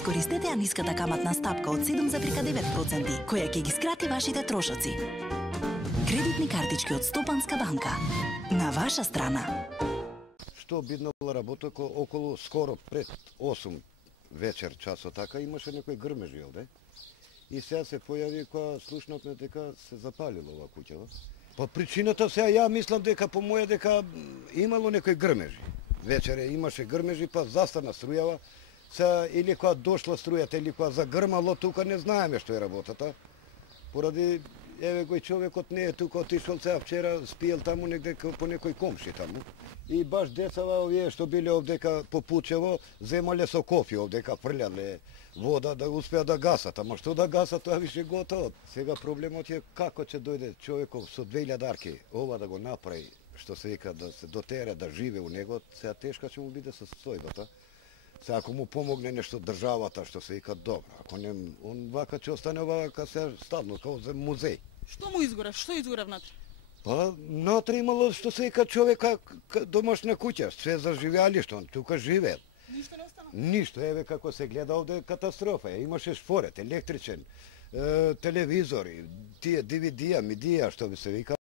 Искористете ја ниската каматна стапка од 7,9%, која ќе ги скрати вашите трошоци. Кредитни картички од Стопанска банка. На ваша страна. Што биднала работа околу скоро пред 8 вечер часот така имаше некој грмежи овде. И сега се појави кога слушнавме дека се запалило ова куќа. Па причината сега ја мислам дека по моја дека имало некој грмежи. Вечере имаше грмежи, па застана струјава. Сега или кога дошла струјата или кога загрмало, тука не знаеме што е работата. Поради еве кој човекот не е тука, отишол сега вчера, спиел таму негде по некој комши таму. И баш децава овие што биле овдека по Пучево, земале со кофи овдека, фрляле вода да успеа да гасат, ама што да гасат, тоа више готово. Сега проблемот е како ќе дојде човеков со 2000 арки, ова да го направи, што се вика да се дотера да живее у него, сега тешка ќе му биде со сојбата. Сега ако му помогне нешто државата, што се вика добро, ако не, он вака ќе остане вака се ставно, као за музеј. Што му изгора? Што изгора внатре? Па, натре имало што се вика човека домашна куќа, све заживеалиште, он тука живеел. Ништо не останало? Ништо, еве како се гледа овде катастрофа, имаше шпорет, електричен, телевизори, тие DVD-а, мидија, што би се вика.